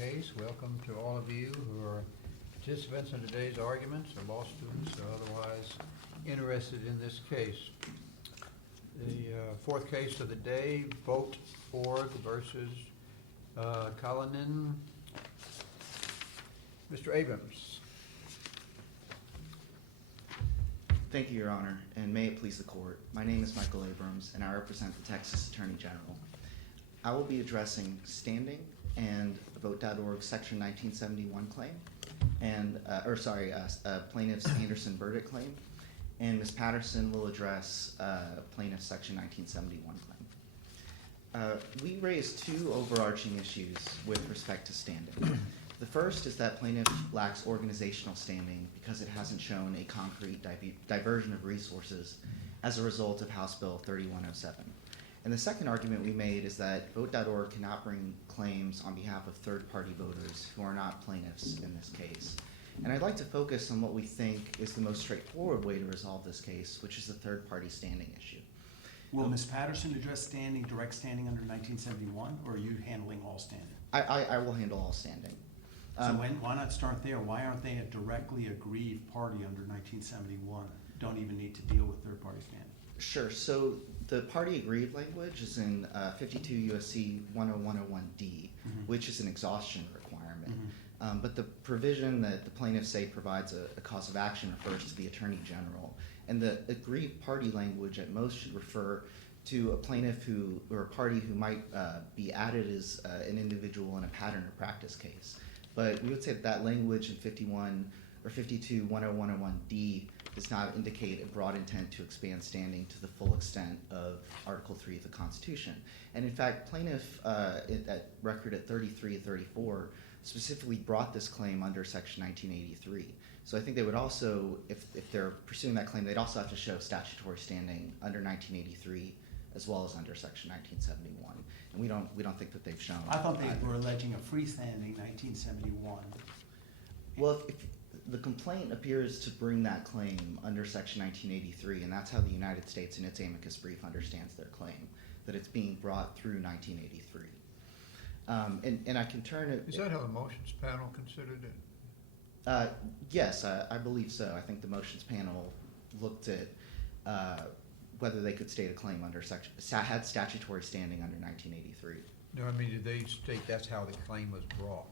case. Welcome to all of you who are participants in today's arguments, or law students or otherwise interested in this case. The fourth case of the day, Bokat versus Cullinan. Mr. Abrams. Thank you, Your Honor, and may it please the Court. My name is Michael Abrams, and I represent the Texas Attorney General. I will be addressing standing and Vote.org Section 1971 claim, and plaintiff's Anderson verdict claim, and Ms. Patterson will address plaintiff's Section 1971 claim. We raised two overarching issues with respect to standing. The first is that plaintiff lacks organizational standing because it hasn't shown a concrete diversion of resources as a result of House Bill 3107. And the second argument we made is that Vote.org cannot bring claims on behalf of third-party voters who are not plaintiffs in this case. And I'd like to focus on what we think is the most straightforward way to resolve this case, which is the third-party standing issue. Will Ms. Patterson address standing, direct standing under 1971, or are you handling all standing? I will handle all standing. So why not start there? Why aren't they a directly aggrieved party under 1971? Don't even need to deal with third-party standing. Sure. So the party aggrieved language is in 52 U.S.C. 10101D, which is an exhaustion requirement. But the provision that the plaintiffs say provides a cause of action refers to the Attorney General. And the aggrieved party language at most should refer to a plaintiff or a party who might be added as an individual in a pattern or practice case. But we would say that language in 51 or 52 10101D does not indicate a broad intent to expand standing to the full extent of Article 3 of the Constitution. And in fact, plaintiff at record at 33 and 34 specifically brought this claim under Section 1983. So I think they would also, if they're pursuing that claim, they'd also have to show statutory standing under 1983 as well as under Section 1971. And we don't think that they've shown. I thought they were alleging a freestanding 1971. Well, if the complaint appears to bring that claim under Section 1983, and that's how the United States in its amicus brief understands their claim, that it's being brought through 1983. And I can turn it. Is that how the motions panel considered it? Yes, I believe so. I think the motions panel looked at whether they could state a claim under had statutory standing under 1983. No, I mean, did they state that's how the claim was brought?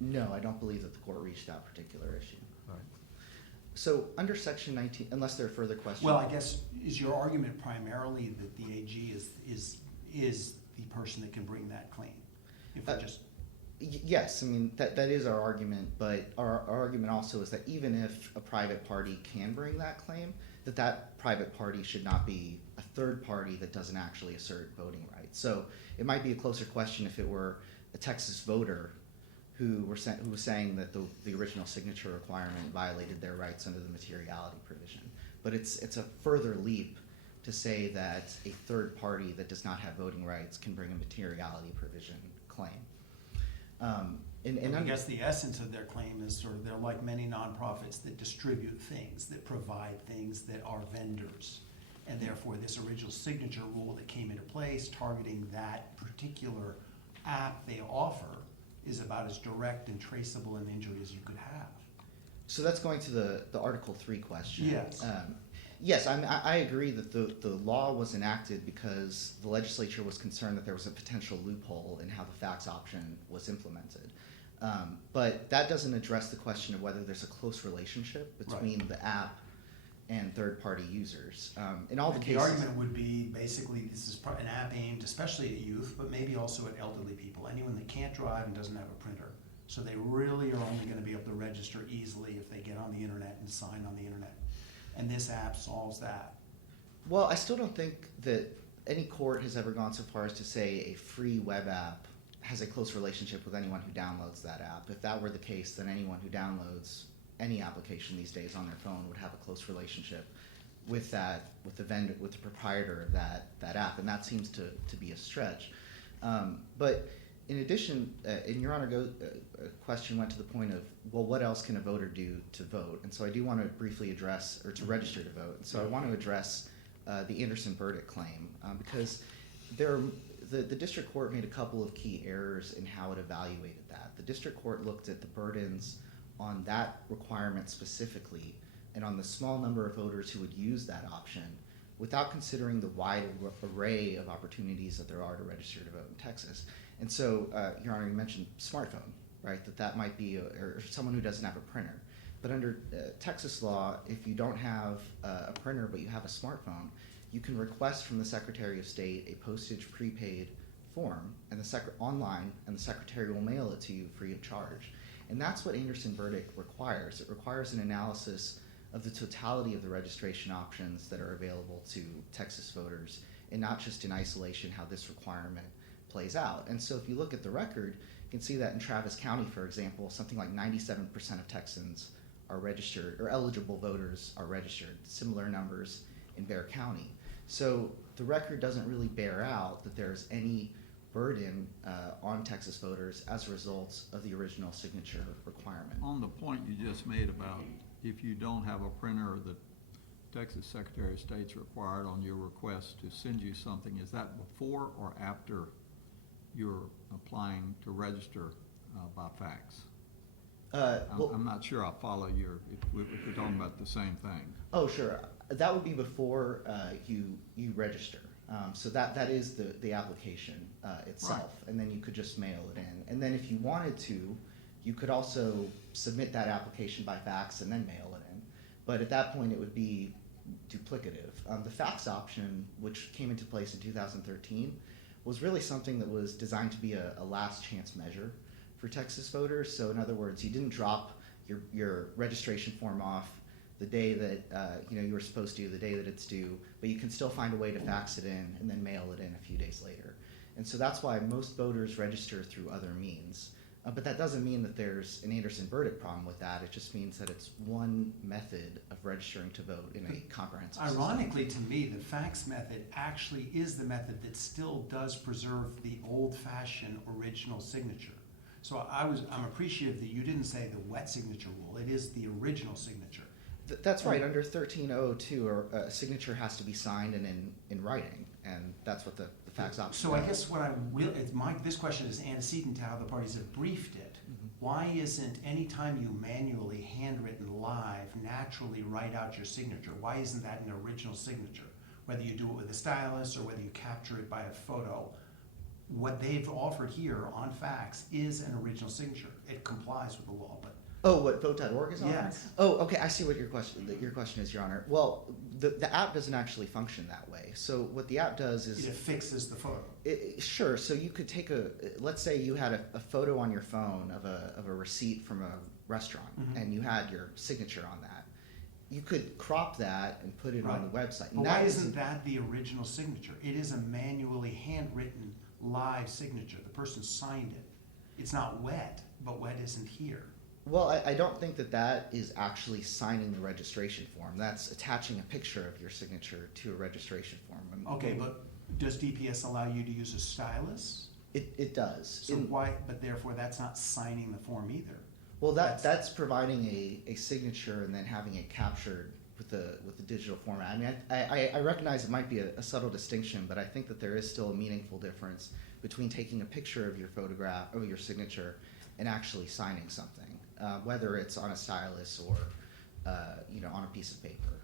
No, I don't believe that the court reached that particular issue. Right. So under Section 19, unless there are further questions. Well, I guess, is your argument primarily that the AG is the person that can bring that claim? If we just Yes, I mean, that is our argument, but our argument also is that even if a private party can bring that claim, that private party should not be a third party that doesn't actually assert voting rights. So it might be a closer question if it were a Texas voter who was saying that the original signature requirement violated their rights under the materiality provision. But it's a further leap to say that a third party that does not have voting rights can bring a materiality provision claim. I guess the essence of their claim is sort of they're like many nonprofits that distribute things, that provide things that are vendors. And therefore, this original signature rule that came into place targeting that particular app they offer is about as direct and traceable an injury as you could have. So that's going to the Article 3 question. Yes. Yes, I agree that the law was enacted because the legislature was concerned that there was a potential loophole in how the fax option was implemented. But that doesn't address the question of whether there's a close relationship between the app and third-party users. In all the cases, the argument would be basically this is an app aimed especially at youth, but maybe also at elderly people, anyone that can't drive and doesn't have a printer. So they really are only going to be able to register easily if they get on the internet and sign on the internet. And this app solves that. Well, I still don't think that any court has ever gone so far as to say a free web app has a close relationship with anyone who downloads that app. If that were the case, then anyone who downloads any application these days on their phone would have a close relationship with the vendor, with the proprietor of that app, and that seems to be a stretch. But in addition, and Your Honor, a question went to the point of, well, what else can a voter do to vote? And so I do want to briefly address, or to register to vote. And so I want to address the Anderson verdict claim because the district court made a couple of key errors in how it evaluated that. The district court looked at the burdens on that requirement specifically and on the small number of voters who would use that option without considering the wide array of opportunities that there are to register to vote in Texas. And so, Your Honor, you mentioned smartphone, right? That might be, or someone who doesn't have a printer. But under Texas law, if you don't have a printer but you have a smartphone, you can request from the Secretary of State a postage prepaid form and online, and the Secretary will mail it to you free of charge. And that's what Anderson verdict requires. It requires an analysis of the totality of the registration options that are available to Texas voters, and not just in isolation how this requirement plays out. And so if you look at the record, you can see that in Travis County, for example, something like 97% of Texans are registered, or eligible voters are registered. Similar numbers in Bexar County. So the record doesn't really bear out that there's any burden on Texas voters as a result of the original signature requirement. On the point you just made about if you don't have a printer, the Texas Secretary of State's required on your request to send you something. Is that before or after you're applying to register by fax? I'm not sure I follow if we're talking about the same thing. Oh, sure. That would be before you register. So that is the application itself, right. And then you could just mail it in. And then if you wanted to, you could also submit that application by fax and then mail it in. But at that point, it would be duplicative. The fax option, which came into place in 2013, was really something that was designed to be a last chance measure for Texas voters. So in other words, you didn't drop your registration form off the day that you were supposed to, the day that it's due, but you can still find a way to fax it in and then mail it in a few days later. And so that's why most voters register through other means. But that doesn't mean that there's an Anderson verdict problem with that. It just means that it's one method of registering to vote in a comprehensive system. Ironically, to me, the fax method actually is the method that still does preserve the old-fashioned original signature. So I'm appreciative that you didn't say the wet signature rule. It is the original signature. That's right. Under 1302, a signature has to be signed and in writing, and that's what the fax option. So I guess what this question is antecedent to how the parties have briefed it. Mm-hmm. Why isn't any time you manually handwritten live naturally write out your signature? Why isn't that an original signature? Whether you do it with a stylus or whether you capture it by a photo, what they've offered here on fax is an original signature. It complies with the law, but. Oh, what vote.org is on? Yes. Oh, okay. I see what your question is, Your Honor. Well, the app doesn't actually function that way. So what the app does is it affixes the photo. Sure. So you could take let's say you had a photo on your phone of a receipt from a restaurant, mm-hmm. and you had your signature on that. You could crop that and put it on the website. But why isn't that the original signature? It is a manually handwritten live signature. The person signed it. It's not wet, but wet isn't here. Well, I don't think that is actually signing the registration form. That's attaching a picture of your signature to a registration form. Okay, but does DPS allow you to use a stylus? It does. So why? But therefore, that's not signing the form either. Well, that's providing a signature and then having it captured with the digital format. I mean, I recognize it might be a subtle distinction, but I think that there is still a meaningful difference between taking a picture of your photograph or your signature and actually signing something. Whether it's on a stylus or on a piece of paper.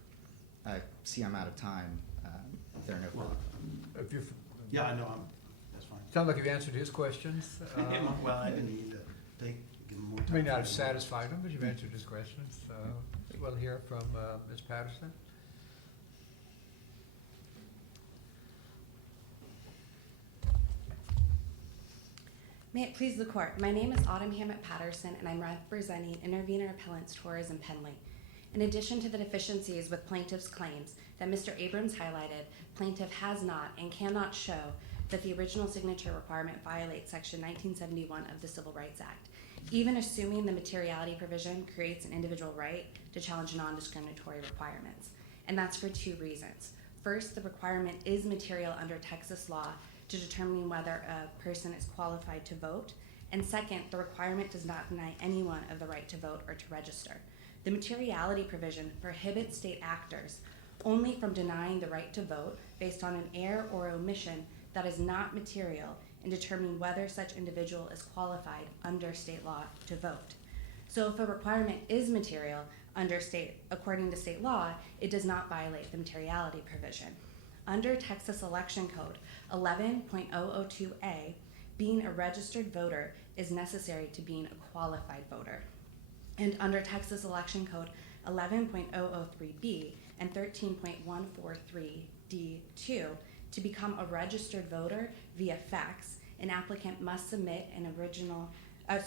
I see I'm out of time. If there are no further. Yeah, I know. That's fine. Sounds like you've answered his questions. Well, I didn't need to give him more time. You may not have satisfied him, but you've answered his questions. We'll hear from Ms. Patterson. May it please the court. My name is Hamit Patterson, and I'm representing Intervenor Appellants Torres and Penley. In addition to the deficiencies with plaintiff's claims that Mr. Abrams highlighted, plaintiff has not and cannot show that the original signature requirement violates Section 1971 of the Civil Rights Act, even assuming the materiality provision creates an individual right to challenge non-discriminatory requirements. And that's for two reasons. First, the requirement is material under Texas law to determine whether a person is qualified to vote. And second, the requirement does not deny anyone of the right to vote or to register. The materiality provision prohibits state actors only from denying the right to vote based on an error or omission that is not material in determining whether such individual is qualified under state law to vote. So if a requirement is material according to state law, it does not violate the materiality provision. Under Texas Election Code 11.002A, being a registered voter is necessary to being a qualified voter. And under Texas Election Code 11.003B and 13.143D2, to become a registered voter via fax, an applicant must submit a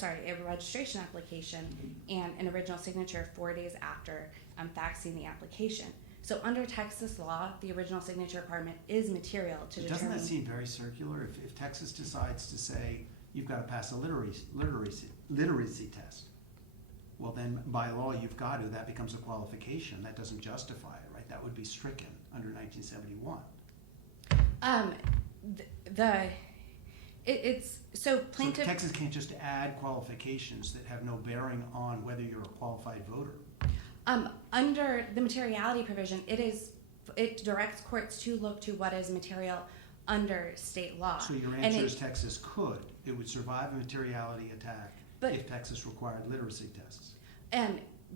registration application and an original signature 4 days after faxing the application. So under Texas law, the original signature requirement is material to determine. Doesn't that seem very circular? If Texas decides to say you've got to pass a literacy test, well then by law you've got to, that becomes a qualification. That doesn't justify it, right? That would be stricken under 1971. So plaintiff. So Texas can't just add qualifications that have no bearing on whether you're a qualified voter. Under the materiality provision, it directs courts to look to what is material under state law. So your answer is Texas could. It would survive a materiality attack if Texas required literacy tests.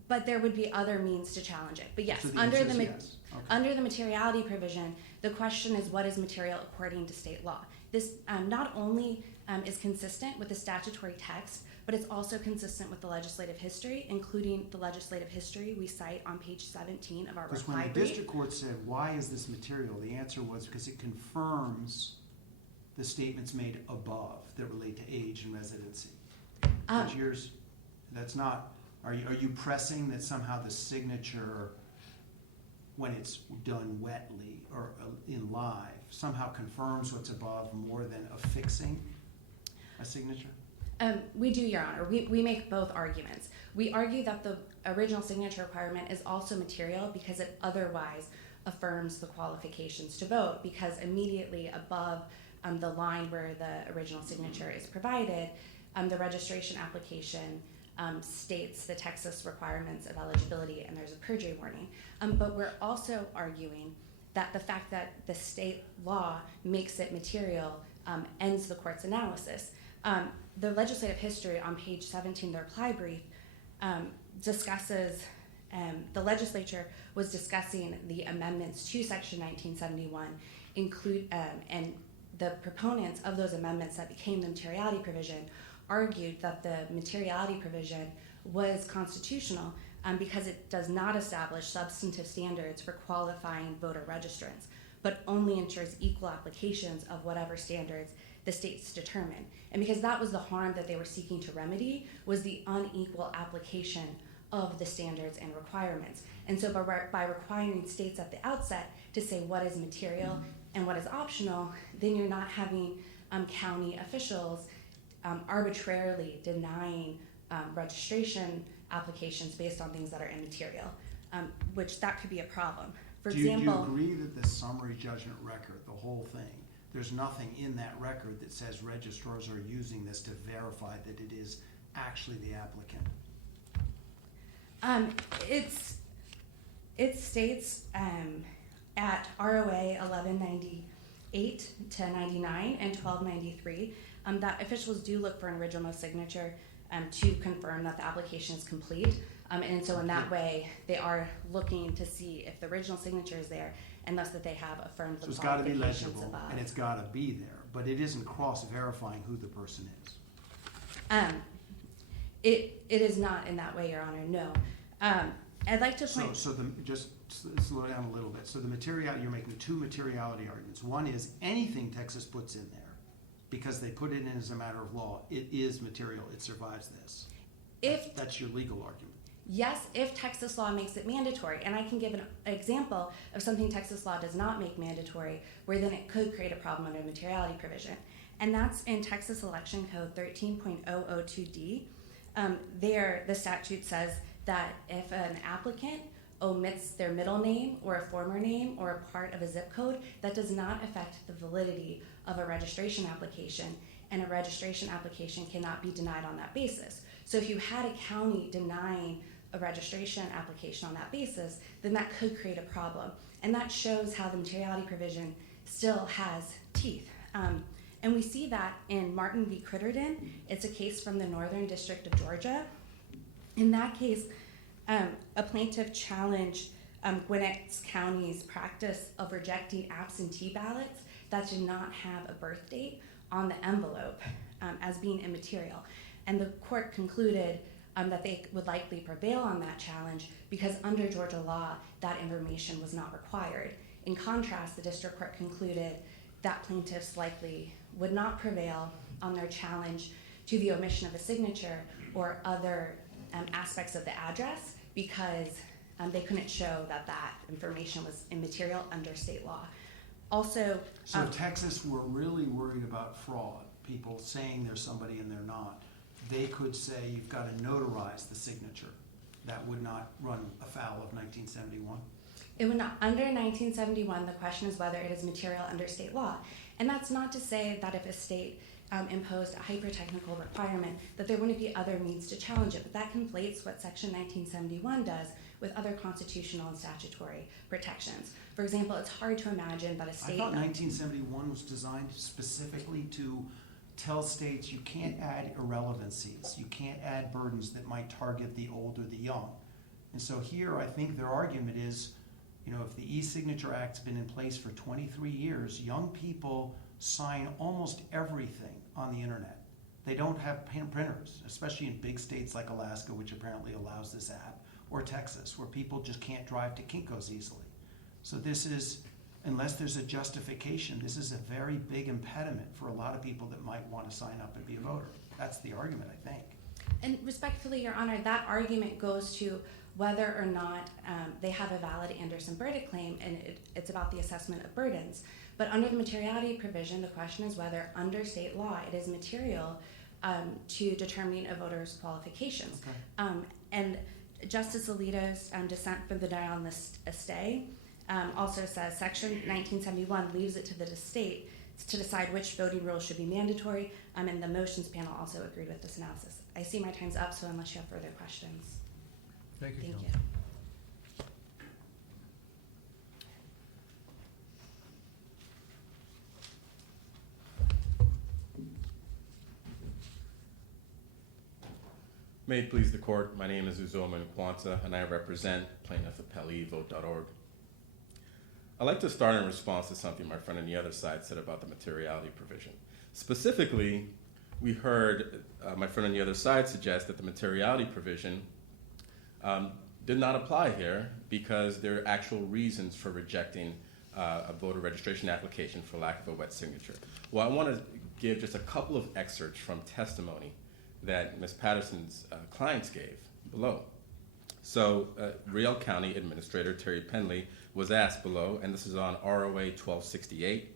But there would be other means to challenge it. But yes, So the under answer the is yes. Okay. under the materiality provision, the question is what is material according to state law. This not only is consistent with the statutory text, but it's also consistent with the legislative history, including the legislative history we cite on page 17 of our Because reply when the brief. district court said, why is this material? The answer was because it confirms the statements made above that relate to age and residency. But yours, that's not, are you pressing that somehow the signature, when it's done wetly or in live, somehow confirms what's above more than affixing a signature? We do, Your Honor. We make both arguments. We argue that the original signature requirement is also material because it otherwise affirms the qualifications to vote, because immediately above the line where the original signature is provided, the registration application states the Texas requirements of eligibility, and there's a perjury warning. But we're also arguing that the fact that the state law makes it material ends the court's analysis. The legislative history on page 17 of the reply brief discusses, the legislature was discussing the amendments to Section 1971, and the proponents of those amendments that became the materiality provision argued that the materiality provision was constitutional because it does not establish substantive standards for qualifying voter registrants, but only ensures equal applications of whatever standards the states determine. And because that was the harm that they were seeking to remedy, was the unequal application of the standards and requirements. And so by requiring states at the outset to say what is material and what is optional, then you're not having county officials arbitrarily denying registration applications based on things that are immaterial, which that could be a problem. For example, do you agree that the summary judgment record, the whole thing, there's nothing in that record that says registrars are using this to verify that it is actually the applicant? It states at ROA 1198 to 99 and 1293 that officials do look for an original signature to confirm that the application is complete. And so in that way, they are looking to see if the original signature is there, and thus that they have affirmed the So it's got to be qualifications legible, above. and it's got to be there, but it isn't cross-verifying who the person is. It is not in that way, Your Honor, no. I'd like to point... Just slow down a little bit. So the materiality, you're making two materiality arguments. One is anything Texas puts in there, because they put it in as a matter of law, it is material, it survives this. That's your legal argument. Yes, if Texas law makes it mandatory, and I can give an example of something Texas law does not make mandatory, where then it could create a problem under the materiality provision. And that's in Texas Election Code 13.002D. There, the statute says that if an applicant omits their middle name or a former name or a part of a zip code, that does not affect the validity of a registration application, and a registration application cannot be denied on that basis. So if you had a county denying a registration application on that basis, then that could create a problem. And that shows how the materiality provision still has teeth. And we see that in Martin v. Crittenden. It's a case from the Northern District of Georgia. In that case, a plaintiff challenged Gwinnett County's practice of rejecting absentee ballots that did not have a birth date on the envelope as being immaterial. And the court concluded that they would likely prevail on that challenge because under Georgia law, that information was not required. In contrast, the district court concluded that plaintiffs likely would not prevail on their challenge to the omission of a signature or other aspects of the address because they couldn't show that that information was immaterial under state law. Also, So if Texas were really worried about fraud, people saying there's somebody and they're not, they could say you've got to notarize the signature. That would not run afoul of 1971. it would not, under 1971, the question is whether it is material under state law. And that's not to say that if a state imposed a hyper-technical requirement that there wouldn't be other means to challenge it, but that conflates what Section 1971 does with other constitutional and statutory protections. For example, it's hard to imagine that a I state... thought 1971 was designed specifically to tell states you can't add irrelevancies, you can't add burdens that might target the old or the young. And so here I think their argument is, you know, if the e-signature act's been in place for 23 years, young people sign almost everything on the internet. They don't have printers, especially in big states like Alaska, which apparently allows this app, or Texas, where people just can't drive to Kinko's easily. So this is, unless there's a justification, this is a very big impediment for a lot of people that might want to sign up and be a voter. That's the argument, I think. And respectfully, Your Honor, that argument goes to whether or not they have a valid Anderson-Burdick claim, and it's about the assessment of burdens. But under the materiality provision, the question is whether under state law it is material to determining a voter's qualifications. Okay. And Justice Alito's dissent for the denial on this stay also says Section 1971 leaves it to the state to decide which voting rules should be mandatory, and the motions panel also agreed with this analysis. I see my time's up, so unless you have further questions. Thank you, Thank Counsel. you. May it please the court, my name is Uzoma Nkwonta, and I represent plaintiff appellee vote.org. I'd like to start in response to something my friend on the other side said about the materiality provision. Specifically, we heard my friend on the other side suggest that the materiality provision did not apply here because there are actual reasons for rejecting a voter registration application for lack of a wet signature. Well, I want to give just a couple of excerpts from testimony that Ms. Patterson's clients gave below. So Riel County Administrator Terry Penley was asked below, and this is on ROA 1268,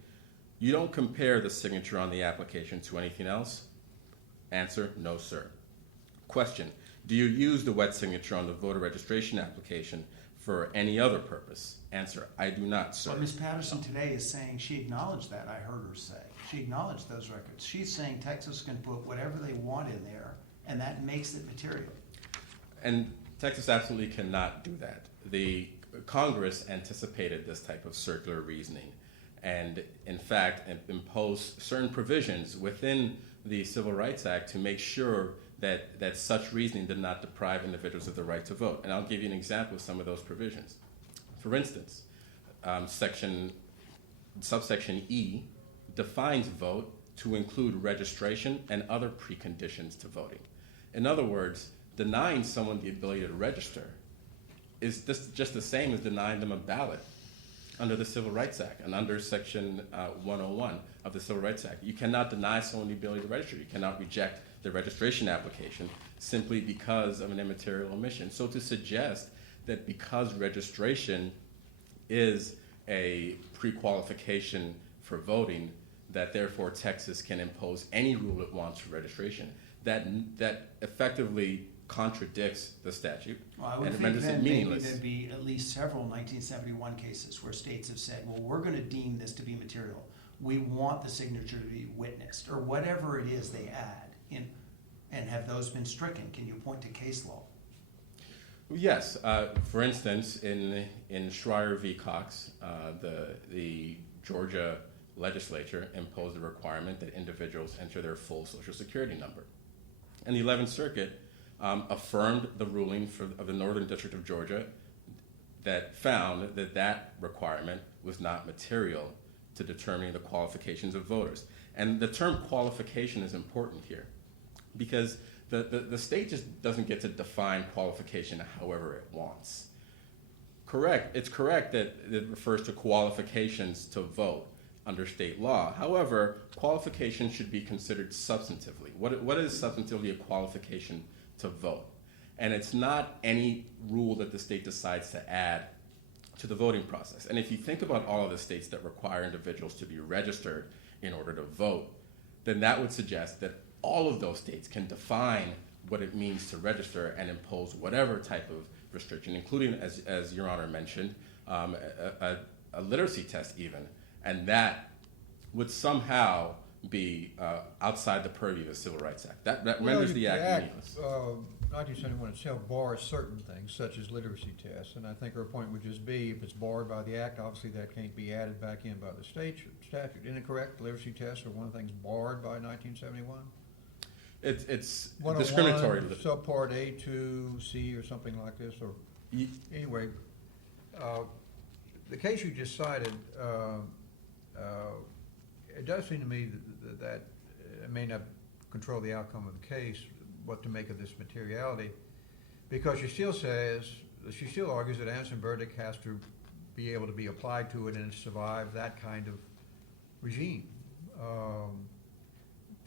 you don't compare the signature on the application to anything else? Answer, no, sir. Question, do you use the wet signature on the voter registration application for any other purpose? Answer, I do not, sir. But Ms. Patterson today is saying she acknowledged that, I heard her say. She acknowledged those records. She's saying Texas can put whatever they want in there, and that makes it material. And Texas absolutely cannot do that. The Congress anticipated this type of circular reasoning and, in fact, imposed certain provisions within the Civil Rights Act to make sure that such reasoning did not deprive individuals of the right to vote. And I'll give you an example of some of those provisions. For instance, subsection E defines vote to include registration and other preconditions to voting. In other words, denying someone the ability to register is just the same as denying them a ballot under the Civil Rights Act and under Section 101 of the Civil Rights Act. You cannot deny someone the ability to register. You cannot reject the registration application simply because of an immaterial omission. So to suggest that because registration is a pre-qualification for voting, that therefore Texas can impose any rule it wants for registration, that effectively contradicts the statute Well, I would and think renders it then maybe meaningless. there'd be at least several 1971 cases where states have said, well, we're going to deem this to be material. We want the signature to be witnessed, or whatever it is they add in, and have those been stricken? Can you point to case law? Yes. For instance, in Schreier v. Cox, the Georgia legislature imposed a requirement that individuals enter their full Social Security number. And the 11th Circuit affirmed the ruling of the Northern District of Georgia that found that that requirement was not material to determining the qualifications of voters. And the term qualification is important here because the state just doesn't get to define qualification however it wants. It's correct that it refers to qualifications to vote under state law. However, qualification should be considered substantively. What is substantively a qualification to vote? And it's not any rule that the state decides to add to the voting process. And if you think about all of the states that require individuals to be registered in order to vote, then that would suggest that all of those states can define what it means to register and impose whatever type of restriction, including, as Your Honor mentioned, a literacy test even. And that would somehow be outside the purview of the Civil Rights Act. That renders the act meaningless. 1971 itself bars certain things, such as literacy tests, and I think her point would just be, if it's barred by the act, obviously that can't be added back in by the statute. Isn't it correct? Literacy tests are one of the things barred by 1971? It's 101, discriminatory. Subpart A2C or something like this, or anyway, the case you just cited, it does seem to me that it may not control the outcome of the case, what to make of this materiality, because she still argues that Anderson verdict has to be able to be applied to it and survive that kind of regime.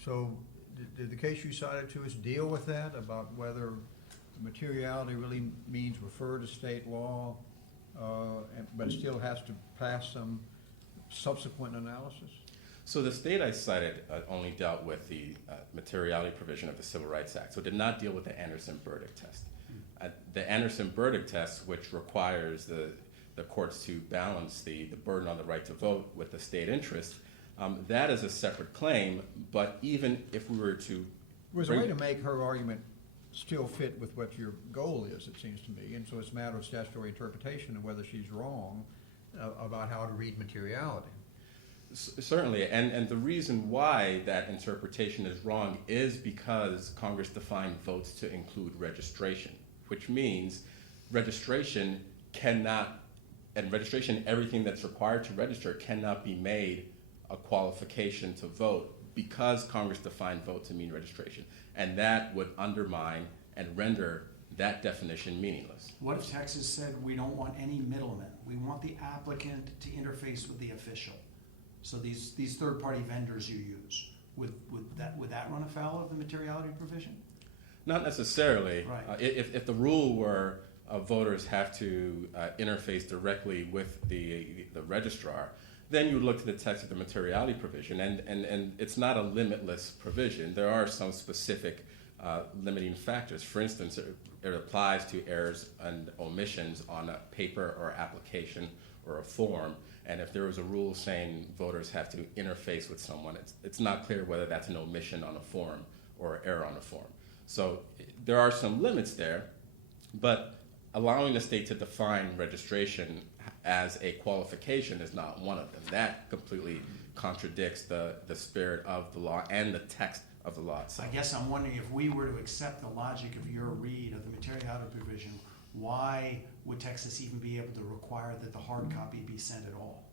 So did the case you cited to us deal with that, about whether materiality really means refer to state law, but it still has to pass some subsequent analysis? So the state I cited only dealt with the materiality provision of the Civil Rights Act, so it did not deal with the Anderson verdict test. The Anderson verdict test, which requires the courts to balance the burden on the right to vote with the state interest, that is a separate claim, but even if we were to... There's a way to make her argument still fit with what your goal is, it seems to me, and so it's a matter of statutory interpretation of whether she's wrong about how to read materiality. Certainly, and the reason why that interpretation is wrong is because Congress defined votes to include registration, which means registration cannot, and registration, everything that's required to register cannot be made a qualification to vote because Congress defined vote to mean registration. And that would undermine and render that definition meaningless. What if Texas said we don't want any middlemen? We want the applicant to interface with the official. So these third-party vendors you use, would that run afoul of the materiality provision? Not necessarily. Right. If the rule were voters have to interface directly with the registrar, then you would look to the text of the materiality provision, and it's not a limitless provision. There are some specific limiting factors. For instance, it applies to errors and omissions on a paper or application or a form. And if there was a rule saying voters have to interface with someone, it's not clear whether that's an omission on a form or an error on a form. So there are some limits there, but allowing the state to define registration as a qualification is not one of them. That completely contradicts the spirit of the law and the text of the law itself. I guess I'm wondering, if we were to accept the logic of your read of the materiality provision, why would Texas even be able to require that the hard copy be sent at all?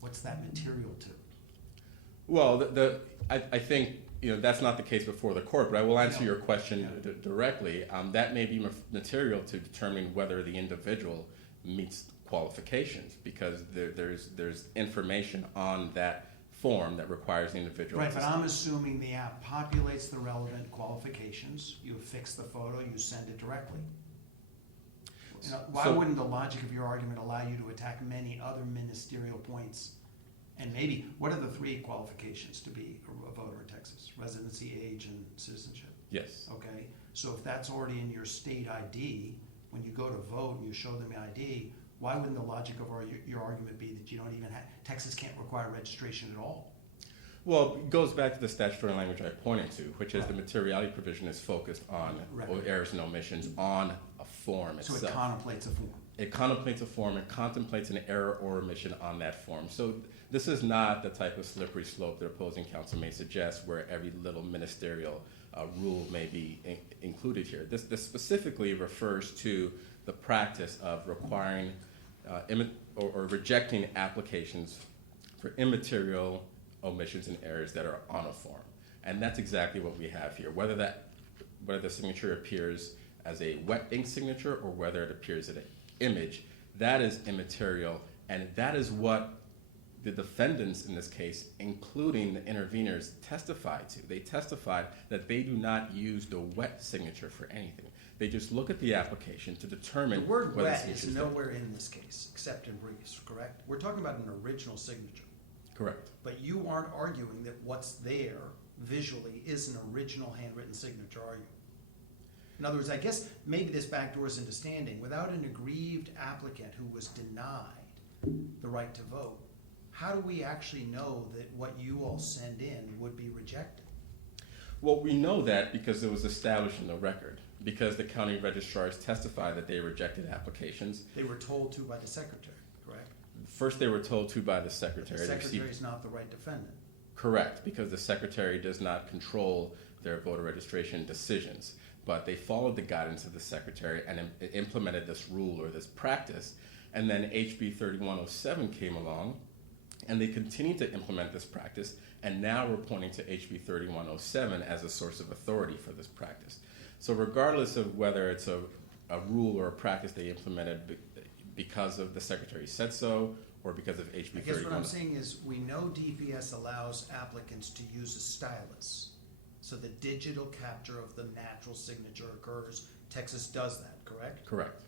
What's that material to? Well, I think that's not the case before the court, but I will answer your question directly. That may be material to determine whether the individual meets qualifications, because there's information on that form that requires the individual. Right, but I'm assuming the app populates the relevant qualifications. You affix the photo, you send it directly. Why wouldn't the logic of your argument allow you to attack many other ministerial points? And maybe, what are the three qualifications to be a voter in Texas? Residency, age, and citizenship? Yes. Okay, so if that's already in your state ID, when you go to vote and you show them the ID, why wouldn't the logic of your argument be that you don't even have, Texas can't require registration at all? Well, it goes back to the statutory language I pointed to, which is the materiality provision is focused on errors and omissions on a form itself. So it contemplates a form. it contemplates a form and contemplates an error or omission on that form. So this is not the type of slippery slope that opposing counsel may suggest, where every little ministerial rule may be included here. This specifically refers to the practice of requiring or rejecting applications for immaterial omissions and errors that are on a form. And that's exactly what we have here. Whether the signature appears as a wet ink signature or whether it appears as an image, that is immaterial, and that is what the defendants in this case, including the interveners, testified to. They testified that they do not use the wet signature for anything. They just look at the application to determine The word whether wet the is signature nowhere in this case, except in briefs, correct? We're talking about an original signature. Correct. But you aren't arguing that what's there visually is an original handwritten signature, are you? In other words, I guess maybe this backdoors into standing. Without an aggrieved applicant who was denied the right to vote, how do we actually know that what you all send in would be rejected? Well, we know that because it was established in the record, because the county registrars testified that they rejected applications. They were told to by the secretary, correct? First, they were told to by the secretary. The They received- secretary is not the right defendant. Correct, because the secretary does not control their voter registration decisions. But they followed the guidance of the secretary and implemented this rule or this practice. And then HB 3107 came along, and they continued to implement this practice. And now we're pointing to HB 3107 as a source of authority for this practice. So regardless of whether it's a rule or a practice they implemented because of the secretary said so, or because of HB 3107. I guess what I'm saying is we know DPS allows applicants to use a stylus. So the digital capture of the natural signature occurs. Texas does that, correct? Correct.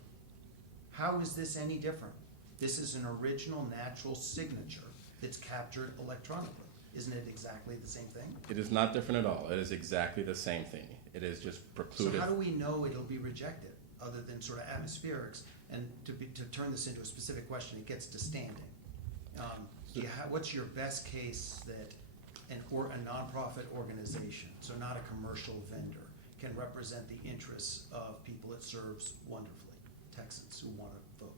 How is this any different? This is an original natural signature that's captured electronically. Isn't it exactly the same thing? It is not different at all. It is exactly the same thing. It is just precluded. So how do we know it'll be rejected, other than sort of atmospherics? And to turn this into a specific question, it gets to standing. What's your best case that a nonprofit organization, so not a commercial vendor, can represent the interests of people it serves wonderfully, Texans who want to vote?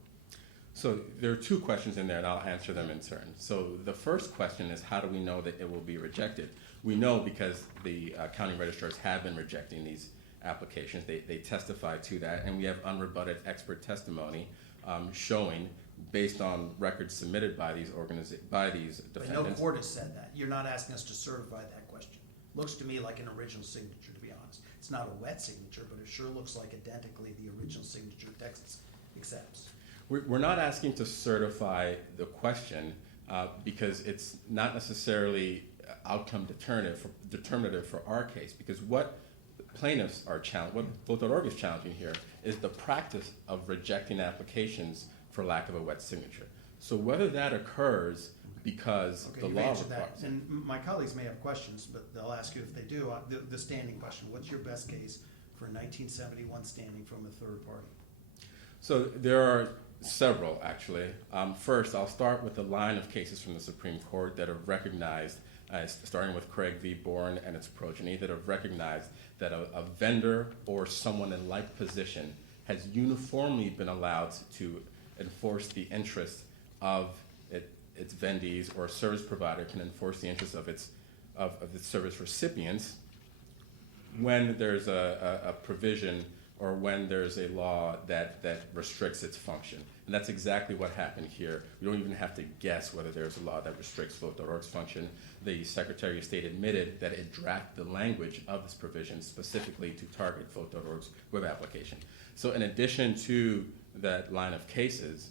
So there are two questions in there, and I'll answer them in turn. So the first question is, how do we know that it will be rejected? We know because the county registrars have been rejecting these applications. They testify to that, and we have unrebutted expert testimony showing, based on records submitted by these defendants. But no court has said that. You're not asking us to certify that question. Looks to me like an original signature, to be honest. It's not a wet signature, but it sure looks like identically the original signature Texas accepts. We're not asking to certify the question because it's not necessarily outcome determinative for our case, because what plaintiffs are challenging, what Vote.org is challenging here, is the practice of rejecting applications for lack of a wet signature. So whether that occurs because Okay, the you've law answered that. requires. And my colleagues may have questions, but they'll ask you if they do. The standing question, what's your best case for 1971 standing from a third party? So there are several, actually. First, I'll start with the line of cases from the Supreme Court that have recognized, starting with Craig v. Bourne and its progeny, that have recognized that a vendor or someone in like position has uniformly been allowed to enforce the interest of its vendees, or a service provider can enforce the interest of its service recipients when there's a provision or when there's a law that restricts its function. And that's exactly what happened here. We don't even have to guess whether there's a law that restricts Vote.org's function. The Secretary of State admitted that it drafted the language of this provision specifically to target Vote.org's web application. So in addition to that line of cases,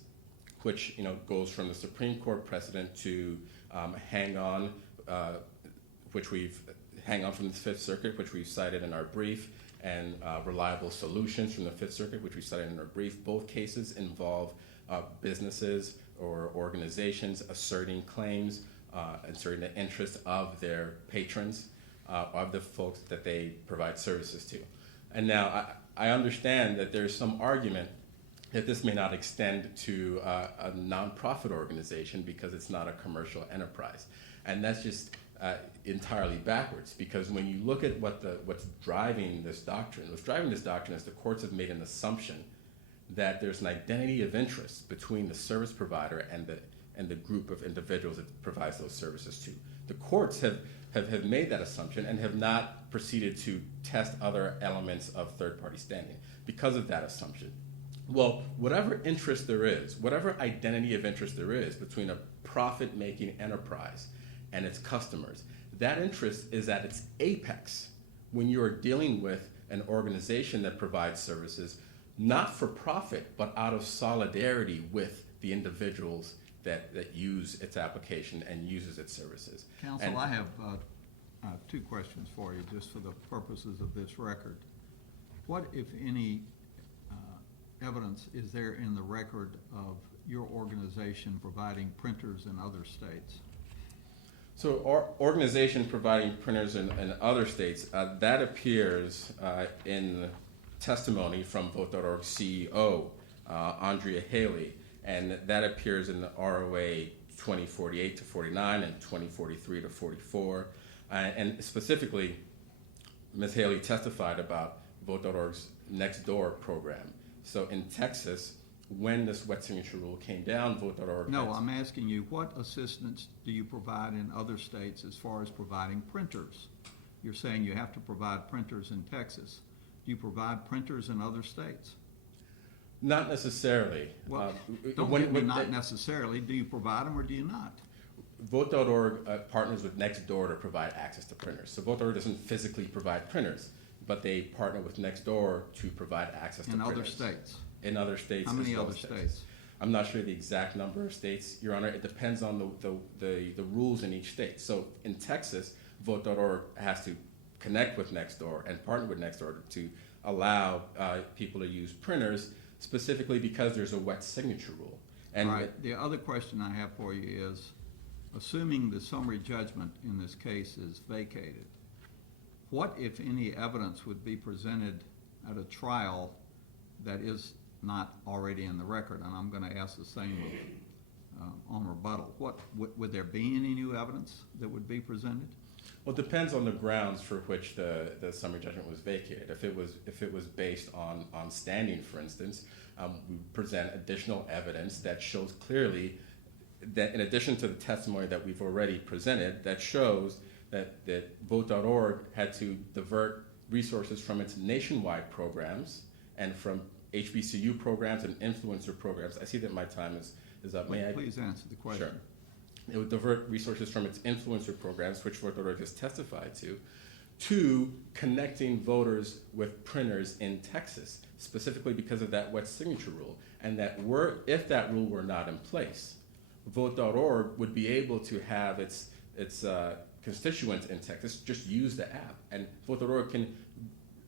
which goes from the Supreme Court precedent to Hang On from the Fifth Circuit, which we've cited in our brief, and Reliable Solutions from the Fifth Circuit, which we cited in our brief. Both cases involve businesses or organizations asserting claims, asserting the interest of their patrons, of the folks that they provide services to. And now I understand that there's some argument that this may not extend to a nonprofit organization because it's not a commercial enterprise. And that's just entirely backwards, because when you look at what's driving this doctrine, is the courts have made an assumption that there's an identity of interest between the service provider and the group of individuals it provides those services to. The courts have made that assumption and have not proceeded to test other elements of third-party standing because of that assumption. Well, whatever interest there is, whatever identity of interest there is between a profit-making enterprise and its customers, that interest is at its apex when you are dealing with an organization that provides services not for profit, but out of solidarity with the individuals that use its application and uses its services. Counsel, And- I have two questions for you, just for the purposes of this record. What, if any, evidence is there in the record of your organization providing printers in other states? So our organization providing printers in other states, that appears in testimony from Vote.org CEO, Andrea Haley, and that appears in the ROA 2048 to 49 and 2043 to 44. And specifically, Ms. Haley testified about Vote.org's Next Door program. So in Texas, when this wet signature rule came down, Vote.org... No, I'm asking you, what assistance do you provide in other states as far as providing printers? You're saying you have to provide printers in Texas. Do you provide printers in other states? Not necessarily. Well, don't give me not necessarily. Do you provide them or do you not? Vote.org partners with Nextdoor to provide access to printers. So Vote.org doesn't physically provide printers, but they partner with Nextdoor to provide access to printers. In other states? In other states. How many as well other as Texas. states? I'm not sure the exact number of states, Your Honor. It depends on the rules in each state. So in Texas, Vote.org has to connect with Nextdoor and partner with Nextdoor to allow people to use printers, specifically because there's a wet signature rule. And all right. The other question I have for you is, assuming the summary judgment in this case is vacated, what, if any, evidence would be presented at a trial that is not already in the record? And I'm going to ask the same on rebuttal. What would there be any new evidence that would be presented? Well, it depends on the grounds for which the summary judgment was vacated. If it was based on standing, for instance, we present additional evidence that shows clearly that, in addition to the testimony that we've already presented, that shows that Vote.org had to divert resources from its nationwide programs and from HBCU programs and influencer programs. I see that my time is up. May I? Please answer the question. Sure. It would divert resources from its influencer programs, which Vote.org has testified to connecting voters with printers in Texas, specifically because of that wet signature rule. And that if that rule were not in place, Vote.org would be able to have its constituents in Texas just use the app. And Vote.org can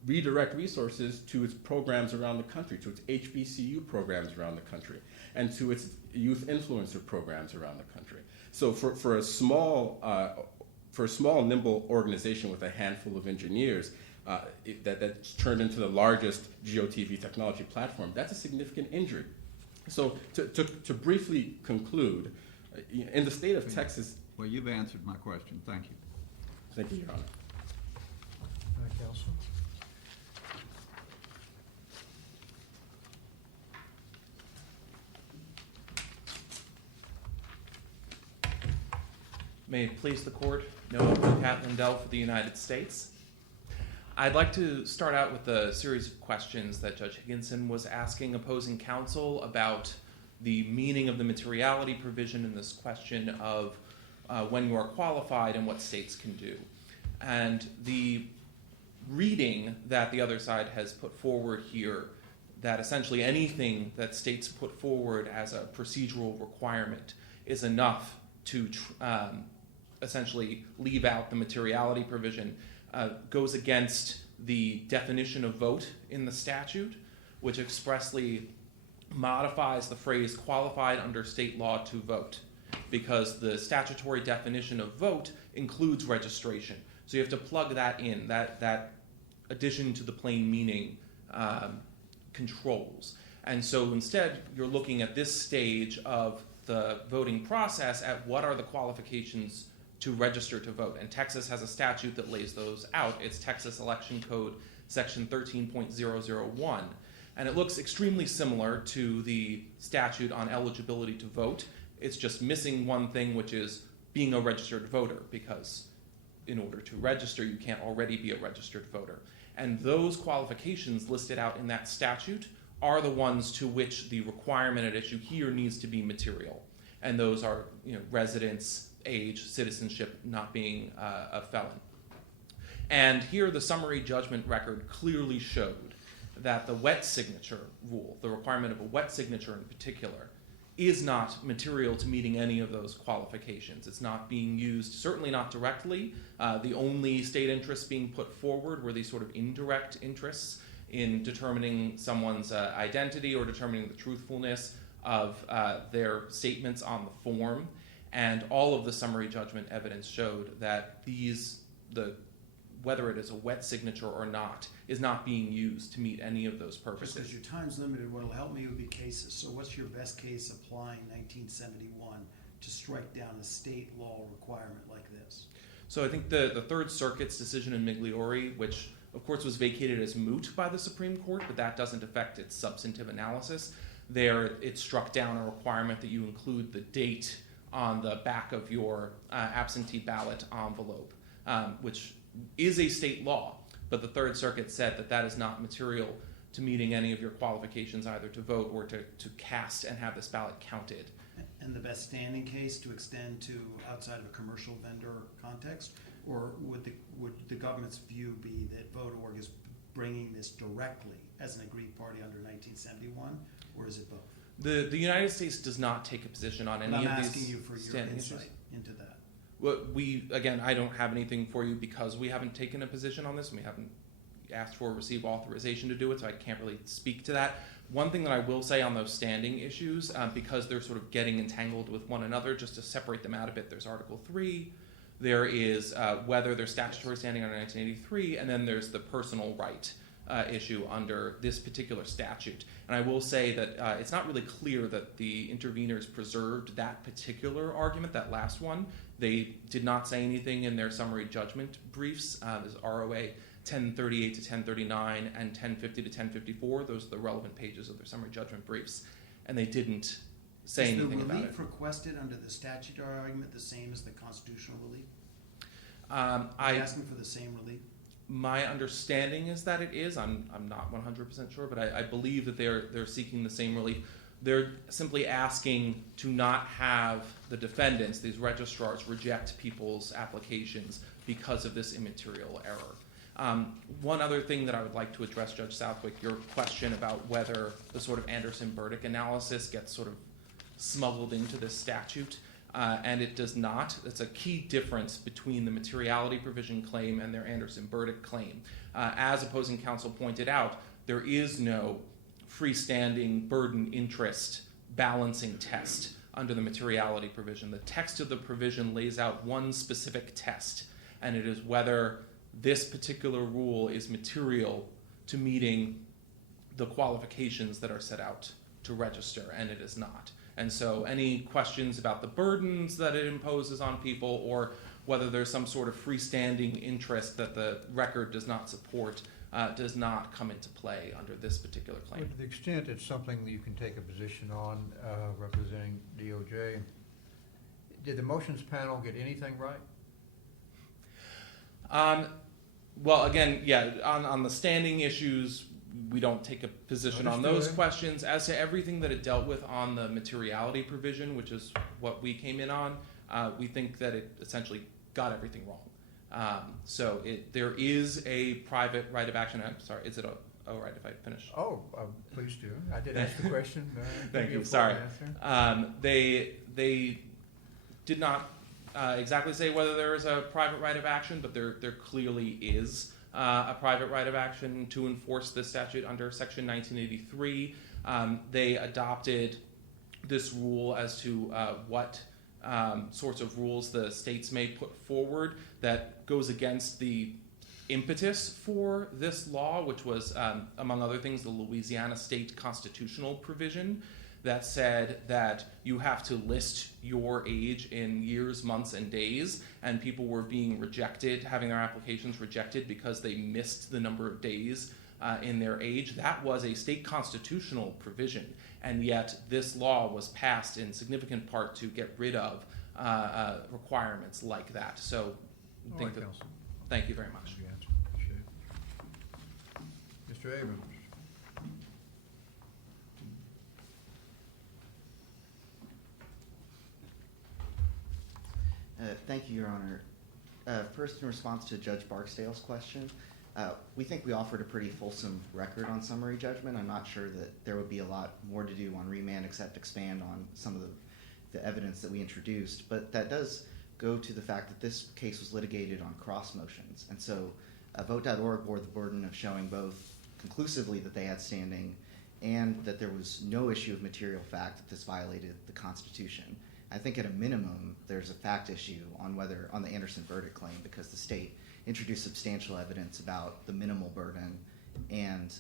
redirect resources to its programs around the country, to its HBCU programs around the country, and to its youth influencer programs around the country. So for a small, nimble organization with a handful of engineers that's turned into the largest GeoTV technology platform, that's a significant injury. So to briefly conclude, in the state of Texas... Well, you've answered my question. Thank you. Thank you, Your Honor. Counsel? May it please the court, Noah Bokat-Lindell for the United States. I'd like to start out with a series of questions that Judge Higginson was asking opposing counsel about the meaning of the materiality provision in this question of when you are qualified and what states can do. And the reading that the other side has put forward here, that essentially anything that states put forward as a procedural requirement is enough to essentially leave out the materiality provision, goes against the definition of vote in the statute, which expressly modifies the phrase qualified under state law to vote, because the statutory definition of vote includes registration. So you have to plug that in, that addition to the plain meaning controls. And so instead, you're looking at this stage of the voting process at what are the qualifications to register to vote. And Texas has a statute that lays those out. It's Texas Election Code Section 13.001. And it looks extremely similar to the statute on eligibility to vote. It's just missing one thing, which is being a registered voter, because in order to register, you can't already be a registered voter. And those qualifications listed out in that statute are the ones to which the requirement at issue here needs to be material. And those are, residence, age, citizenship, not being a felon. And here the summary judgment record clearly showed that the wet signature rule, the requirement of a wet signature in particular, is not material to meeting any of those qualifications. It's not being used, certainly not directly. The only state interests being put forward were these sort of indirect interests in determining someone's identity or determining the truthfulness of their statements on the form. And all of the summary judgment evidence showed that whether it is a wet signature or not, is not being used to meet any of those purposes. Because your time's limited, what'll help me would be cases. So what's your best case applying 1971 to strike down a state law requirement like this? So I think the Third Circuit's decision in Migliore, which of course was vacated as moot by the Supreme Court, but that doesn't affect its substantive analysis. There, it struck down a requirement that you include the date on the back of your absentee ballot envelope, which is a state law, but the Third Circuit said that that is not material to meeting any of your qualifications either to vote or to cast and have this ballot counted. And the best standing case to extend to outside of a commercial vendor context? Or would the government's view be that Vote.org is bringing this directly as an aggrieved party under 1971, or is it both? The United States does not take a position on any of these I'm asking you for your standing insight issues. into that. Well, I don't have anything for you because we haven't taken a position on this and we haven't asked for or received authorization to do it, so I can't really speak to that. One thing that I will say on those standing issues, because they're sort of getting entangled with one another, just to separate them out a bit, there's Article 3, there is whether there's statutory standing under 1983, and then there's the personal right issue under this particular statute. And I will say that it's not really clear that the interveners preserved that particular argument, that last one. They did not say anything in their summary judgment briefs. There's ROA 1038 to 1039 and 1050 to 1054. Those are the relevant pages of their summary judgment briefs. And they didn't say anything about it. Is the relief requested under the statutory argument the same as the constitutional relief? I'm asking for the same relief? My understanding is that it is. I'm not 100% sure, but I believe that they're seeking the same relief. They're simply asking to not have the defendants, these registrars, reject people's applications because of this immaterial error. One other thing that I would like to address, Judge Southwick, your question about whether the sort of Anderson-Burdick analysis gets sort of smuggled into this statute, and it does not. It's a key difference between the materiality provision claim and their Anderson-Burdick claim. As opposing counsel pointed out, there is no freestanding burden interest balancing test under the materiality provision. The text of the provision lays out one specific test, and it is whether this particular rule is material to meeting the qualifications that are set out to register, and it is not. And so any questions about the burdens that it imposes on people or whether there's some sort of freestanding interest that the record does not support does not come into play under this particular claim. But to the extent it's something that you can take a position on representing DOJ, did the motions panel get anything right? Well, again, yeah, on the standing issues, we don't take a position on those questions. As to everything that it dealt with on the materiality provision, which is what we came in on, we think that it essentially got everything wrong. So there is a private right of action. I'm sorry, is it all right if I finish? Oh, please do. I did ask the question. Thank you. Sorry. They did not exactly say whether there is a private right of action, but there clearly is a private right of action to enforce this statute under Section 1983. They adopted this rule as to what sorts of rules the states may put forward that goes against the impetus for this law, which was, among other things, the Louisiana state constitutional provision that said that you have to list your age in years, months, and days, and people were being rejected, having their applications rejected because they missed the number of days in their age. That was a state constitutional provision, and yet this law was passed in significant part to get rid of requirements like that. So, All think right, that- Counsel. thank you very much. Good answer. Appreciate it. Mr. Abrams. Thank you, Your Honor. First, in response to Judge Barksdale's question, we think we offered a pretty fulsome record on summary judgment. I'm not sure that there would be a lot more to do on remand except expand on some of the evidence that we introduced, but that does go to the fact that this case was litigated on cross motions. And so Vote.org bore the burden of showing both conclusively that they had standing and that there was no issue of material fact that this violated the Constitution. I think at a minimum, there's a fact issue on the Anderson verdict claim, because the state introduced substantial evidence about the minimal burden and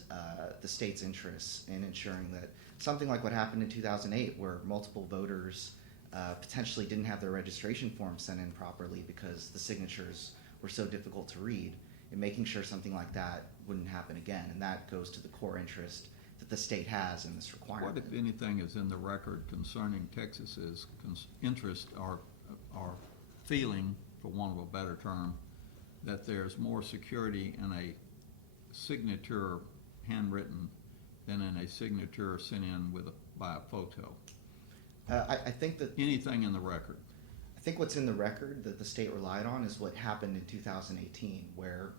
the state's interests in ensuring that something like what happened in 2008, where multiple voters potentially didn't have their registration form sent in properly because the signatures were so difficult to read, and making sure something like that wouldn't happen again. And that goes to the core interest that the state has in this requirement. What, if anything, is in the record concerning Texas's interest or feeling, for want of a better term, that there's more security in a signature handwritten than in a signature sent in by a photo? I think that Anything in the record? I think what's in the record that the state relied on is what happened in 2018, where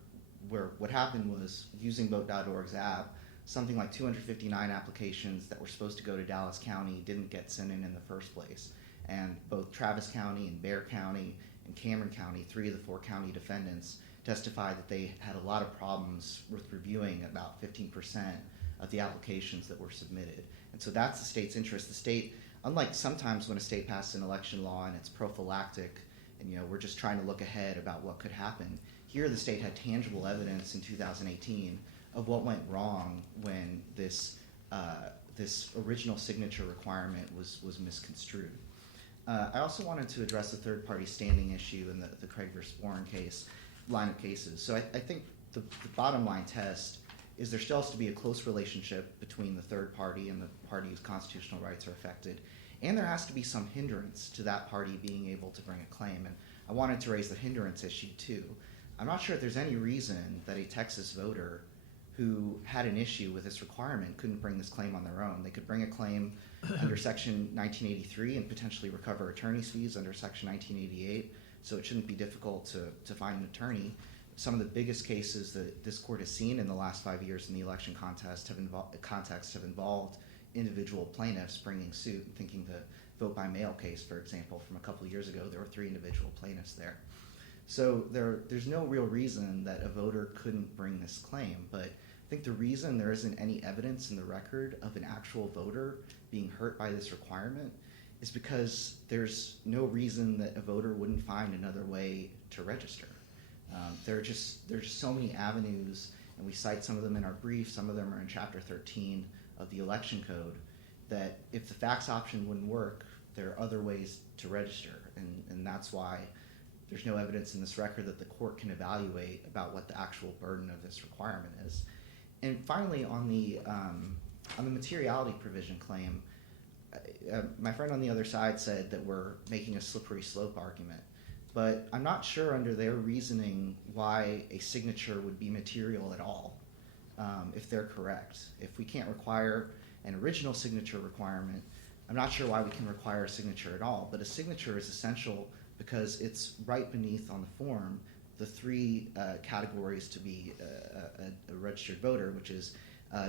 what happened was, using Vote.org's app, something like 259 applications that were supposed to go to Dallas County didn't get sent in the first place. And both Travis County and Bexar County and Cameron County, 3 of the 4 county defendants, testified that they had a lot of problems with reviewing about 15% of the applications that were submitted. And so that's the state's interest. The state, unlike sometimes when a state passes an election law and it's prophylactic and we're just trying to look ahead about what could happen, here the state had tangible evidence in 2018 of what went wrong when this original signature requirement was misconstrued. I also wanted to address the third-party standing issue in the Craig v. Warren line of cases. So I think the bottom line test is there still has to be a close relationship between the third party and the party whose constitutional rights are affected, and there has to be some hindrance to that party being able to bring a claim. And I wanted to raise the hindrance issue too. I'm not sure if there's any reason that a Texas voter who had an issue with this requirement couldn't bring this claim on their own. They could bring a claim under Section 1983 and potentially recover attorney's fees under Section 1988, so it shouldn't be difficult to find an attorney. Some of the biggest cases that this court has seen in the last 5 years in the election context have involved individual plaintiffs bringing suit. Thinking the vote by mail case, for example, from a couple of years ago, there were 3 individual plaintiffs there. So there's no real reason that a voter couldn't bring this claim, but I think the reason there isn't any evidence in the record of an actual voter being hurt by this requirement is because there's no reason that a voter wouldn't find another way to register. There are just so many avenues, and we cite some of them in our brief, some of them are in Chapter 13 of the Election Code, that if the fax option wouldn't work, there are other ways to register, and that's why there's no evidence in this record that the court can evaluate about what the actual burden of this requirement is. And finally, on the materiality provision claim, my friend on the other side said that we're making a slippery slope argument, but I'm not sure under their reasoning why a signature would be material at all, if they're correct. If we can't require an original signature requirement, I'm not sure why we can require a signature at all, but a signature is essential because it's right beneath on the form the 3 categories to be a registered voter, which is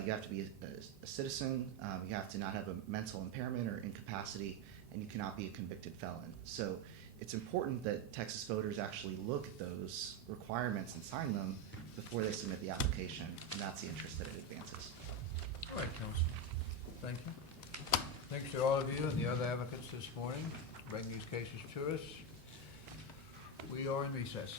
you have to be a citizen, you have to not have a mental impairment or incapacity, and you cannot be a convicted felon. So it's important that Texas voters actually look at those requirements and sign them before they submit the application, and that's the interest that it advances. All right, Counsel. Thank you. Thanks to all of you and the other advocates this morning for bringing these cases to us. We are in recess.